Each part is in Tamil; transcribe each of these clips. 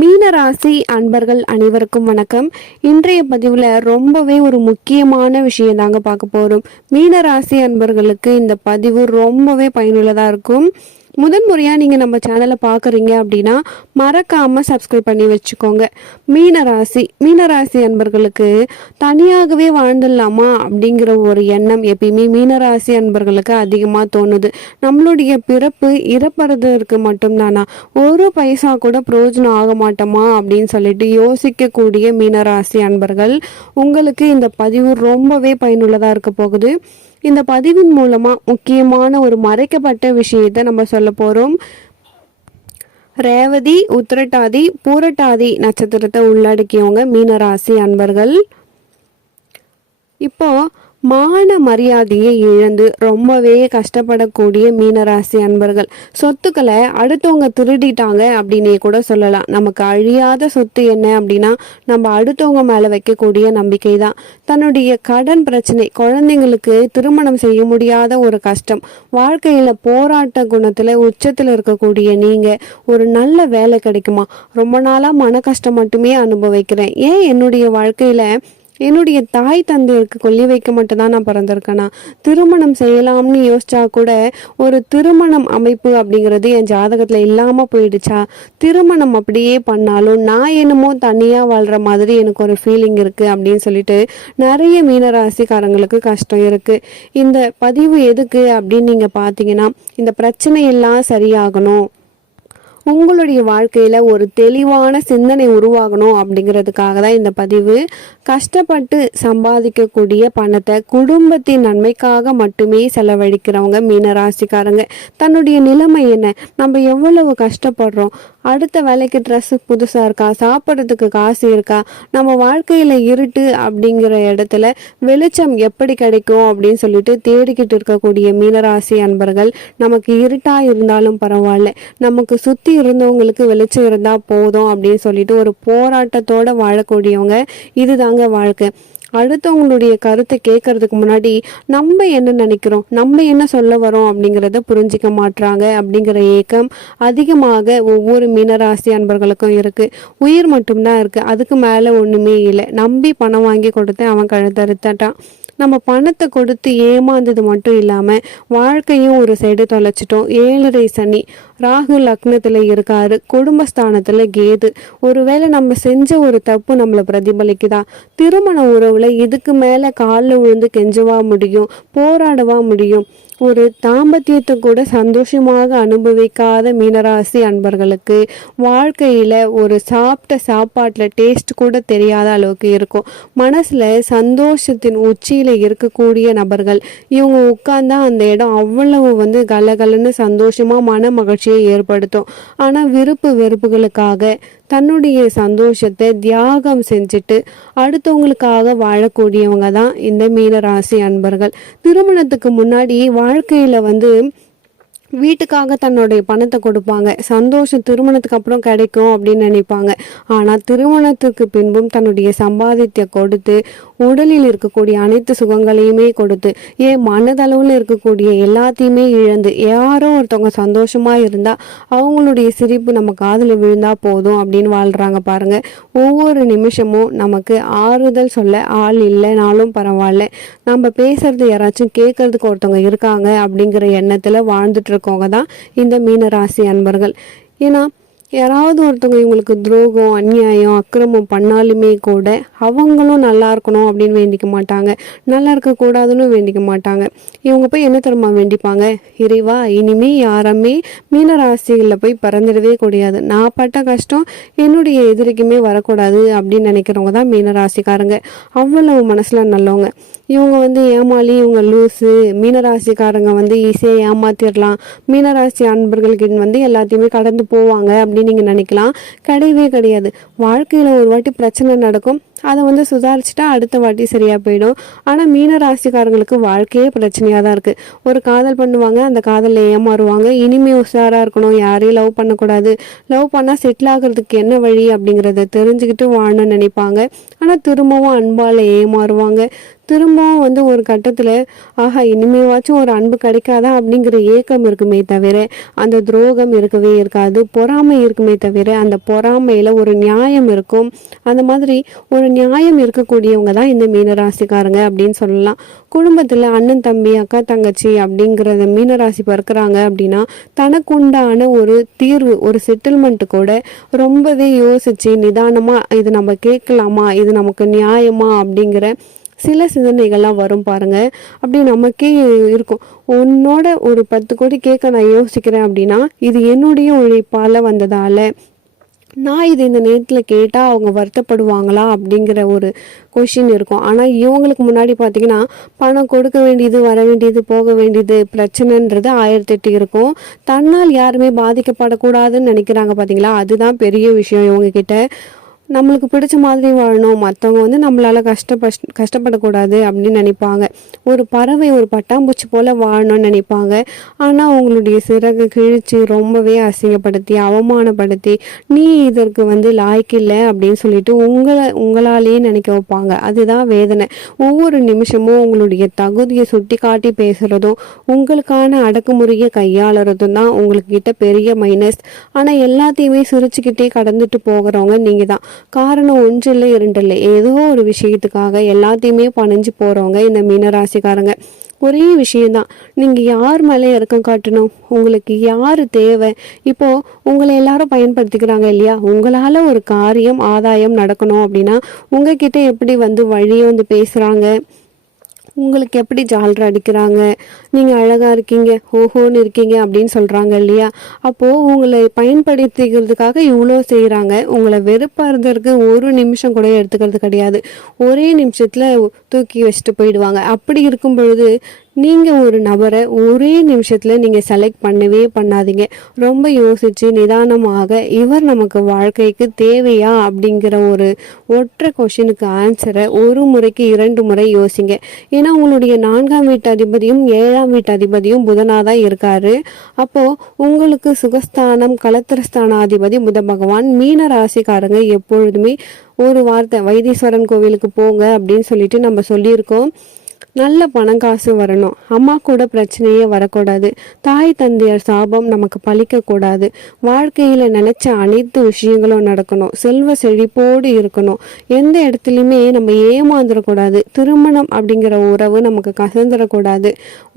மீனராசி அன்பர்கள் அனைவருக்கும் வணக்கம். இன்றைய பதிவில் ரொம்பவே ஒரு முக்கியமான விஷயம் தாங்க பார்க்க போகிறோம் மீனராசி அன்பர்களுக்கு இந்த பதிவு ரொம்பவே பயனுள்ளதாக இருக்கும். முதன் முறையாக நீங்கள் நம்ம சேனலை பார்க்குறீங்க அப்படின்னா மறக்காமல் சப்ஸ்கிரைப் பண்ணி வச்சுக்கோங்க. மீனராசி மீனராசி அன்பர்களுக்கு தனியாகவே வாழ்ந்துடலாமா அப்படிங்கிற ஒரு எண்ணம் எப்பயுமே மீனராசி அன்பர்களுக்கு அதிகமாக தோணுது. நம்மளுடைய பிறப்பு இறப்பறதுக்கு மட்டும்தானா? ஒரு பைசா கூட பிரயோஜனம் ஆக மாட்டோமா அப்படின்னு சொல்லிட்டு யோசிக்கக்கூடிய மீனராசி அன்பர்கள் உங்களுக்கு இந்த பதிவு ரொம்பவே பயனுள்ளதாக இருக்க போகுது. இந்த பதிவின் மூலமாக முக்கியமான ஒரு மறைக்கப்பட்ட விஷயத்தை நம்ம சொல்ல போகிறோம் ரேவதி உத்திரட்டாதி பூரட்டாதி நட்சத்திரத்தை உள்ளடக்கியவங்க மீனராசி அன்பர்கள். இப்போ மான மரியாதையை இழந்து ரொம்பவே கஷ்டப்படக்கூடிய மீனராசி அன்பர்கள். சொத்துக்களை அடுத்தவங்க திருடிட்டாங்க அப்படின்னே கூட சொல்லலாம். நமக்கு அழியாத சொத்து என்ன அப்படின்னா நம்ம அடுத்தவங்க மேலே வைக்கக்கூடிய நம்பிக்கை தான். தன்னுடைய கடன் பிரச்சனை குழந்தைங்களுக்கு திருமணம் செய்ய முடியாத ஒரு கஷ்டம் வாழ்க்கையில் போராட்ட குணத்தில் உச்சத்தில் இருக்கக்கூடிய நீங்கள் ஒரு நல்ல வேலை கிடைக்குமா? ரொம்ப நாளாக மன கஷ்டம் மட்டுமே அனுபவிக்கிறேன். ஏன் என்னுடைய வாழ்க்கையில் என்னுடைய தாய் தந்தையருக்கு கொல்லி வைக்க மட்டும்தான் நான் பிறந்திருக்கேனா? திருமணம் செய்யலாம்னு யோசிச்சா கூட ஒரு திருமணம் அமைப்பு அப்படிங்கிறது என் ஜாதகத்தில் இல்லாமல் போயிடுச்சா? திருமணம் அப்படியே பண்ணாலும் நான் என்னமோ தனியாக வாழ்கிற மாதிரி எனக்கு ஒரு ஃபீலிங் இருக்குது அப்படின்னு சொல்லிட்டு நிறைய மீனராசிக்காரங்களுக்கு கஷ்டம் இருக்குது இந்த பதிவு எதுக்கு அப்படின்னு நீங்கள் பார்த்தீங்கன்னா இந்த பிரச்சனையெல்லாம் சரியாகணும். உங்களுடைய வாழ்க்கையில் ஒரு தெளிவான சிந்தனை உருவாகணும் அப்படிங்கிறதுக்காக தான் இந்த பதிவு. கஷ்டப்பட்டு சம்பாதிக்கக்கூடிய பணத்தை குடும்பத்தின் நன்மைக்காக மட்டுமே செலவழிக்கிறவங்க மீனராசிக்காரங்க. தன்னுடைய நிலைமை என்ன? நம்ம எவ்வளவு கஷ்டப்படுறோம்? அடுத்த வேலைக்கு ட்ரெஸ்ஸு புதுசாக இருக்கா? சாப்பிட்றதுக்கு காசு இருக்கா? நம்ம வாழ்க்கையில் இருட்டு அப்படிங்கிற இடத்துல வெளிச்சம் எப்படி கிடைக்கும் அப்படின்னு சொல்லிட்டு தேடிக்கிட்டு இருக்கக்கூடிய மீனராசி அன்பர்கள் நமக்கு இருட்டாக இருந்தாலும் பரவாயில்ல. நமக்கு சுற்றி இருந்தவங்களுக்கு வெளிச்சம் இருந்தால் போதும் அப்படின்னு சொல்லிட்டு ஒரு போராட்டத்தோட வாழக்கூடியவங்க இதுதாங்க வாழ்க்கை. அடுத்தவங்களுடைய கருத்தை கேட்கறதுக்கு முன்னாடி நம்ம என்ன நினைக்கிறோம்? நம்ம என்ன சொல்ல வரோம் அப்படிங்கிறத புரிஞ்சிக்க மாட்றாங்க அப்படிங்கிற ஏக்கம் அதிகமாக ஒவ்வொரு மீனராசி அன்பர்களுக்கும் இருக்கு. உயிர் மட்டும்தான் இருக்கு. அதுக்கு மேலே ஒன்றுமே இல்லை. நம்பி பணம் வாங்கி கொடுத்து அவன் கழுத்தறுத்தட்டான். நம்ம பணத்தை கொடுத்து ஏமாந்தது மட்டும் இல்லாமல் வாழ்க்கையும் ஒரு சைடு தொலைச்சிட்டோம். ஏழரை சனி ராகு லக்னத்தில் இருக்காரு. குடும்பஸ்தானத்தில் கேது. ஒருவேளை நம்ம செஞ்ச ஒரு தப்பு நம்மளை பிரதிபலிக்குதா? திருமண உறவில் இதுக்கு மேலே காலில் விழுந்து கெஞ்சவா முடியும்? போராடவா முடியும்? ஒரு தாம்பத்தியத்தை கூட சந்தோஷமாக அனுபவிக்காத மீனராசி அன்பர்களுக்கு வாழ்க்கையில் ஒரு சாப்பிட்ட சாப்பாட்டில் டேஸ்ட் கூட தெரியாத அளவுக்கு இருக்கும். மனசில் சந்தோஷத்தின் உச்சியில் இருக்கக்கூடிய நபர்கள் இவங்க உட்கார்ந்தா அந்த இடம் அவ்வளவு வந்து கலகலன்னு சந்தோஷமாக மன மகிழ்ச்சியை ஏற்படுத்தும். ஆனால் விருப்பு வெறுப்புகளுக்காக தன்னுடைய சந்தோஷத்தை தியாகம் செஞ்சுட்டு அடுத்தவங்களுக்காக வாழக்கூடியவங்க தான் இந்த மீனராசி அன்பர்கள். திருமணத்துக்கு முன்னாடி வாழ்க்கையில் வந்து வீட்டுக்காக தன்னுடைய பணத்தை கொடுப்பாங்க. சந்தோஷம் திருமணத்துக்கு அப்புறம் கிடைக்கும் அப்படின்னு நினைப்பாங்க. ஆனால் திருமணத்துக்கு பின்பும் தன்னுடைய சம்பாதித்தை கொடுத்து உடலில் இருக்கக்கூடிய அனைத்து சுகங்களையுமே கொடுத்து ஏன் மனதளவில் இருக்கக்கூடிய எல்லாத்தையுமே இழந்து யாரோ ஒருத்தவங்க சந்தோஷமா இருந்தா அவங்களுடைய சிரிப்பு நம்ம காதில் விழுந்தா போதும் அப்படின்னு வாழ்றாங்க பாருங்க. ஒவ்வொரு நிமிஷமும் நமக்கு ஆறுதல் சொல்ல ஆள் இல்லைனாலும் பரவாயில்ல. நம்ம பேசுறது யாராச்சும் கேட்கறதுக்கு ஒருத்தவங்க இருக்காங்க அப்படிங்கிற எண்ணத்துல வாழ்ந்துட்டு இருக்கவங்க தான் இந்த மீனராசி அன்பர்கள். ஏன்னா யாராவது ஒருத்தவங்க இவங்களுக்கு துரோகம் அநியாயம் அக்கிரமம் பண்ணாலுமே கூட அவங்களும் நல்லா இருக்கணும் அப்படின்னு வேண்டிக்க மாட்டாங்க. நல்லா இருக்கக்கூடாதுன்னு வேண்டிக்க மாட்டாங்க. இவங்க போய் என்ன தெரியுமா வேண்டிப்பாங்க? இறைவா இனிமே யாருமே மீனராசிகளில் போய் பறந்துடவே கூடாது. நான் பட்ட கஷ்டம் என்னுடைய எதிரிக்குமே வரக்கூடாது அப்படின்னு நினைக்கிறவங்க தான் மீனராசிக்காரங்க. அவ்வளவு மனசில் நல்லவங்க. இவங்க வந்து ஏமாளி இவங்க லூஸு மீனராசிக்காரங்க வந்து ஈஸியாக ஏமாத்திடலாம் மீனராசி அன்பர்களுக்கு வந்து எல்லாத்தையுமே கடந்து போவாங்க அப்படின்னு நீங்கள் நினைக்கலாம். கிடையவே கிடையாது. வாழ்க்கையில் ஒரு வாட்டி பிரச்சனை நடக்கும். அதை வந்து சுதாரிச்சுட்டா அடுத்த வாட்டி சரியாக போயிடும். ஆனால் மீன ராசிக்காரங்களுக்கு வாழ்க்கையே பிரச்சனையாக தான் இருக்குது ஒரு காதல் பண்ணுவாங்க அந்த காதலில் ஏமாறுவாங்க. இனிமே உஷாராக இருக்கணும். யாரையும் லவ் பண்ணக்கூடாது. லவ் பண்ணால் செட்டில் ஆகிறதுக்கு என்ன வழி அப்படிங்கிறத தெரிஞ்சுக்கிட்டு வாழணும்னு நினைப்பாங்க. ஆனால் திரும்பவும் அன்பால் ஏமாறுவாங்க. திரும்பவும் வந்து ஒரு கட்டத்தில் ஆஹா இனிமேவாச்சும் ஒரு அன்பு கிடைக்காதா? அப்படிங்கிற ஏக்கம் இருக்குமே தவிர அந்த துரோகம் இருக்கவே இருக்காது பொறாமை இருக்குமே தவிர அந்த பொறாமையில் ஒரு நியாயம் இருக்கும். அந்த மாதிரி ஒரு நியாயம் இருக்கக்கூடியவங்க தான் இந்த மீனராசிக்காரங்க அப்படின்னு சொல்லலாம். குடும்பத்தில் அண்ணன் தம்பி அக்கா தங்கச்சி அப்படிங்கிறத மீனராசி பிறக்கிறாங்க அப்படின்னா தனக்குண்டான ஒரு தீர்வு ஒரு செட்டில்மெண்ட் கூட ரொம்பவே யோசிச்சு நிதானமாக இது நம்ம கேட்கலாமா? இது நமக்கு நியாயமா? அப்படிங்கிற சில சிந்தனைகள்லாம் வரும் பாருங்க. அப்படி நமக்கே இருக்கும். உன்னோட ஒரு பத்து கோடி கேட்க நான் யோசிக்கிறேன் அப்படின்னா இது என்னுடைய உழைப்பால் வந்ததால நான் இது இந்த நேரத்தில் கேட்டால் அவங்க வருத்தப்படுவாங்களா அப்படிங்கிற ஒரு கொஷின் இருக்கும். ஆனால் இவங்களுக்கு முன்னாடி பார்த்தீங்கன்னா பணம் கொடுக்க வேண்டியது வர வேண்டியது போக வேண்டியது பிரச்சனைன்றது ஆயிரத்தெட்டு இருக்கும். தன்னால் யாருமே பாதிக்கப்படக்கூடாதுன்னு நினைக்கிறாங்க பார்த்தீங்களா அதுதான் பெரிய விஷயம் இவங்க கிட்ட. நம்மளுக்கு பிடிச்ச மாதிரி வாழணும். மற்றவங்க வந்து நம்மளால் கஷ்டப்ப கஷ்டப்படக்கூடாது அப்படின்னு நினைப்பாங்க. ஒரு பறவை ஒரு பட்டாம்பூச்சி போல் வாழணும்னு நினைப்பாங்க. ஆனால் அவங்களுடைய சிறகு கிழிச்சு ரொம்பவே அசிங்கப்படுத்தி அவமானப்படுத்தி நீ இதற்கு வந்து லாய்க்கில்லை அப்படின்னு சொல்லிட்டு உங்களை உங்களாலேயே நினைக்க வைப்பாங்க. அதுதான் வேதனை. ஒவ்வொரு நிமிஷமும் உங்களுடைய தகுதியை சுட்டி காட்டி பேசுகிறதும் உங்களுக்கான அடக்குமுறையை கையாளுறதும் தான் உங்களுக்கு கிட்ட பெரிய மைனஸ் ஆனால் எல்லாத்தையுமே சிரிச்சுக்கிட்டே கடந்துட்டு போகிறவங்க நீங்கள் தான் காரணம் ஒன்று இல்லை இரண்டு இல்லை ஏதோ ஒரு விஷயத்துக்காக எல்லாத்தையுமே பணிஞ்சு போகிறவங்க இந்த மீனராசிக்காரங்க. ஒரே விஷயம்தான். நீங்கள் யார் மேலே இறக்கம் காட்டணும்? உங்களுக்கு யார் தேவை? இப்போ உங்களை எல்லாரும் பயன்படுத்திக்கிறாங்க இல்லையா? உங்களால் ஒரு காரியம் ஆதாயம் நடக்கணும் அப்படின்னா உங்ககிட்ட எப்படி வந்து வழியை வந்து பேசுகிறாங்க உங்களுக்கு எப்படி ஜால்ரா அடிக்கிறாங்க? நீங்கள் அழகாக இருக்கீங்க ஓஹோன்னு இருக்கீங்க அப்படின்னு சொல்கிறாங்க இல்லையா? அப்போது உங்களை பயன்படுத்திக்கிறதுக்காக இவ்வளோ செய்கிறாங்க உங்களை வெறுப்பாகிறதுக்கு ஒரு நிமிஷம் கூட எடுத்துக்கிறது கிடையாது. ஒரே நிமிஷத்தில் தூக்கி வச்சுட்டு போயிடுவாங்க. அப்படி இருக்கும் பொழுது நீங்கள் ஒரு நபரை ஒரே நிமிஷத்தில் நீங்கள் செலக்ட் பண்ணவே பண்ணாதீங்க. ரொம்ப யோசித்து நிதானமாக இவர் நமக்கு வாழ்க்கைக்கு தேவையா அப்படிங்கிற ஒரு ஒற்றை கொஷினுக்கு ஆன்சரை ஒரு முறைக்கு இரண்டு முறை யோசிங்க. ஏன்னா உங்களுடைய நான்காம் வீட்டு அதிபதியும் ஏழாம் வீட்டு அதிபதியும் புதனாக தான் இருக்காரு. அப்போது உங்களுக்கு சுகஸ்தானம் கலத்திரஸ்தானாதிபதி புத பகவான் மீன ராசிக்காரங்க எப்பொழுதுமே ஒரு வார்த்தை வைத்தீஸ்வரன் கோவிலுக்கு போங்க அப்படின்னு சொல்லிட்டு நம்ம சொல்லியிருக்கோம். நல்ல பணம் காசு வரணும். அம்மா கூட பிரச்சனையே வரக்கூடாது. தாய் தந்தையர் சாபம் நமக்கு பழிக்கக்கூடாது. வாழ்க்கையில் நினச்ச அனைத்து விஷயங்களும் நடக்கணும். செல்வ செழிப்போடு இருக்கணும். எந்த இடத்துலையுமே நம்ம ஏமாந்துடக்கூடாது திருமணம் அப்படிங்கிற உறவு நமக்கு கசந்துடக்கூடாது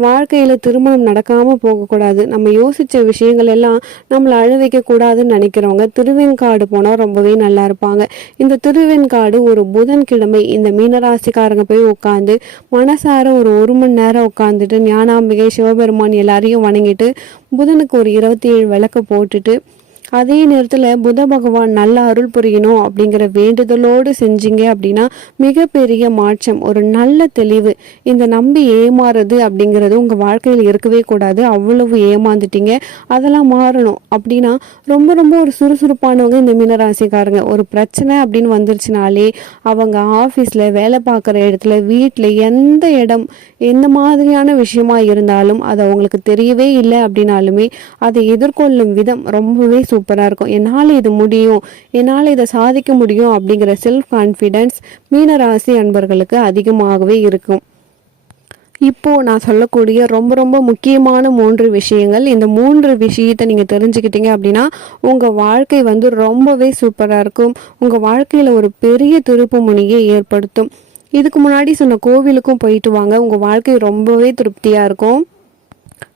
வாழ்க்கையில் திருமணம் நடக்காமல் போகக்கூடாது. நம்ம யோசித்த விஷயங்கள் எல்லாம் நம்மளை அழ வைக்கக்கூடாதுன்னு நினைக்கிறவங்க திருவெண்காடு போனால் ரொம்பவே நல்லா இருப்பாங்க. இந்த திருவெண்காடு ஒரு புதன்கிழமை இந்த மீனராசிக்காரங்க போய் உட்காந்து மனசு மனசார ஒரு ஒரு மணி நேரம் உட்காந்துட்டு ஞானாம்பிகை சிவபெருமான் எல்லாரையும் வணங்கிட்டு புதனுக்கு ஒரு இருபத்தி ஏழு விளக்கு போட்டுட்டு அதே நேரத்தில் புத பகவான் நல்ல அருள் புரியணும் அப்படிங்கிற வேண்டுதலோடு செஞ்சீங்க அப்படின்னா மிகப்பெரிய மாற்றம் ஒரு நல்ல தெளிவு. இந்த நம்பி ஏமாறுறது அப்படிங்கிறது உங்கள் வாழ்க்கையில் இருக்கவே கூடாது. அவ்வளவு ஏமாந்துட்டீங்க. அதெல்லாம் மாறணும். அப்படின்னா ரொம்ப ரொம்ப ஒரு சுறுசுறுப்பானவங்க இந்த மீனராசிக்காரங்க. ஒரு பிரச்சனை அப்படின்னு வந்துருச்சுனாலே அவங்க ஆஃபீஸில் வேலை பார்க்குற இடத்துல வீட்டில் எந்த இடம் எந்த மாதிரியான விஷயமா இருந்தாலும் அது அவங்களுக்கு தெரியவே இல்லை அப்படின்னாலுமே அதை எதிர்கொள்ளும் விதம் ரொம்பவே சூப்பராக இருக்கும். என்னால் இது முடியும். என்னால் இதை சாதிக்க முடியும் அப்படிங்கிற செல்ஃப் கான்ஃபிடென்ஸ் மீனராசி அன்பர்களுக்கு அதிகமாகவே இருக்கும். இப்போ நான் சொல்லக்கூடிய ரொம்ப ரொம்ப முக்கியமான மூன்று விஷயங்கள். இந்த மூன்று விஷயத்தை நீங்கள் தெரிஞ்சுக்கிட்டீங்க அப்படின்னா உங்கள் வாழ்க்கை வந்து ரொம்பவே சூப்பராக இருக்கும். உங்கள் வாழ்க்கையில் ஒரு பெரிய திருப்பு முனியை ஏற்படுத்தும். இதுக்கு முன்னாடி சொன்ன கோவிலுக்கும் போயிட்டு வாங்க. உங்கள் வாழ்க்கை ரொம்பவே திருப்தியாக இருக்கும்.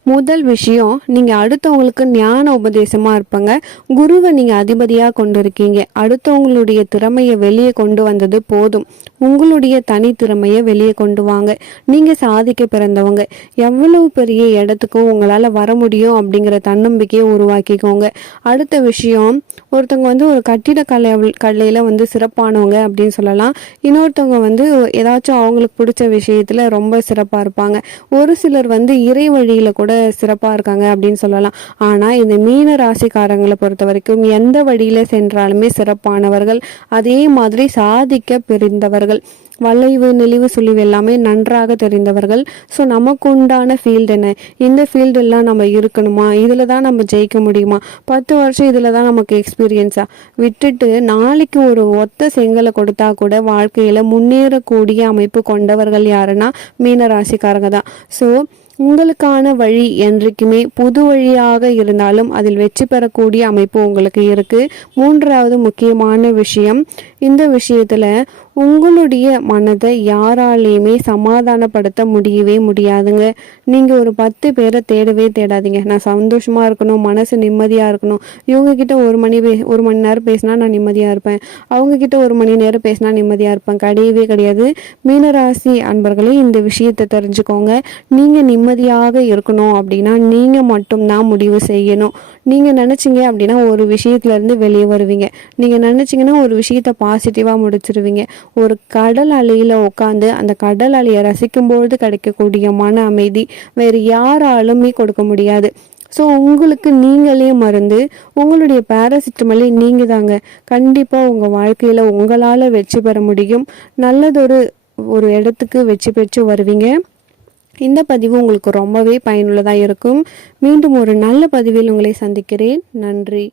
முதல் விஷயம் நீங்கள் அடுத்தவங்களுக்கு ஞான உபதேசமாக இருப்பாங்க. குருவை நீங்கள் அதிபதியாக கொண்டு இருக்கீங்க அடுத்தவங்களுடைய திறமையை வெளியே கொண்டு வந்தது போதும். உங்களுடைய தனி திறமையை வெளியே கொண்டு வாங்க. நீங்கள் சாதிக்க பிறந்தவங்க. எவ்வளவு பெரிய இடத்துக்கும் உங்களால் வர முடியும் அப்படிங்கிற தன்னம்பிக்கையை உருவாக்கிக்கோங்க. அடுத்த விஷயம் ஒருத்தவங்க வந்து ஒரு கட்டிட கலை கலையில் வந்து சிறப்பானவங்க அப்படின்னு சொல்லலாம். இன்னொருத்தவங்க வந்து ஏதாச்சும் அவங்களுக்கு பிடிச்ச விஷயத்தில் ரொம்ப சிறப்பாக இருப்பாங்க. ஒரு சிலர் வந்து இறை வழியில் கூட கூட சிறப்பாக இருக்காங்க அப்படின்னு சொல்லலாம். ஆனால் இந்த மீன ராசிக்காரங்களை பொறுத்த வரைக்கும் எந்த வழியில் சென்றாலுமே சிறப்பானவர்கள் அதே மாதிரி சாதிக்க பிரிந்தவர்கள் வளைவு நெளிவு சுழிவு எல்லாமே நன்றாக தெரிந்தவர்கள். ஸோ நமக்கு உண்டான ஃபீல்டு என்ன? இந்த ஃபீல்டெல்லாம் நம்ம இருக்கணுமா? இதில் தான் நம்ம ஜெயிக்க முடியுமா? பத்து வருஷம் இதில் தான் நமக்கு எக்ஸ்பீரியன்ஸா விட்டுட்டு நாளைக்கு ஒரு ஒத்த செங்கலை கொடுத்தா கூட வாழ்க்கையில் முன்னேறக்கூடிய அமைப்பு கொண்டவர்கள் யாருன்னா மீன ராசிக்காரங்க தான். ஸோ உங்களுக்கான வழி என்றைக்குமே புது வழியாக இருந்தாலும் அதில் வெற்றி பெறக்கூடிய அமைப்பு உங்களுக்கு இருக்கு. மூன்றாவது முக்கியமான விஷயம் இந்த விஷயத்துல உங்களுடைய மனதை யாராலையுமே சமாதானப்படுத்த முடியவே முடியாதுங்க. நீங்க ஒரு பத்து பேரை தேடவே தேடாதீங்க. நான் சந்தோஷமா இருக்கணும் மனசு நிம்மதியா இருக்கணும். இவங்க கிட்ட ஒரு மணி பே ஒரு மணி நேரம் பேசினா நான் நிம்மதியா இருப்பேன். அவங்க கிட்ட ஒரு மணி நேரம் பேசினா நிம்மதியா இருப்பேன். கிடையவே கிடையாது. மீனராசி அன்பர்களே இந்த விஷயத்தை தெரிஞ்சுக்கோங்க. நீங்க நிம்மதியாக இருக்கணும் அப்படின்னா நீங்க மட்டும்தான் முடிவு செய்யணும். நீங்கள் நினச்சிங்க அப்படின்னா ஒரு விஷயத்துலேருந்து வெளியே வருவீங்க. நீங்கள் நினச்சிங்கன்னா ஒரு விஷயத்த பாசிட்டிவாக முடிச்சிருவீங்க. ஒரு கடல் அலையில் உட்காந்து அந்த கடல் அலையை ரசிக்கும்பொழுது கிடைக்கக்கூடிய மன அமைதி வேறு யாராலுமே கொடுக்க முடியாது. ஸோ உங்களுக்கு நீங்களே மருந்து உங்களுடைய பேராசிட்டமலே நீங்கள் தாங்க கண்டிப்பாக உங்கள் வாழ்க்கையில் உங்களால் வெற்றி பெற முடியும். நல்லதொரு ஒரு இடத்துக்கு வெற்றி பெற்று வருவீங்க. இந்த பதிவு உங்களுக்கு ரொம்பவே பயனுள்ளதாக இருக்கும். மீண்டும் ஒரு நல்ல பதிவில் உங்களை சந்திக்கிறேன். நன்றி.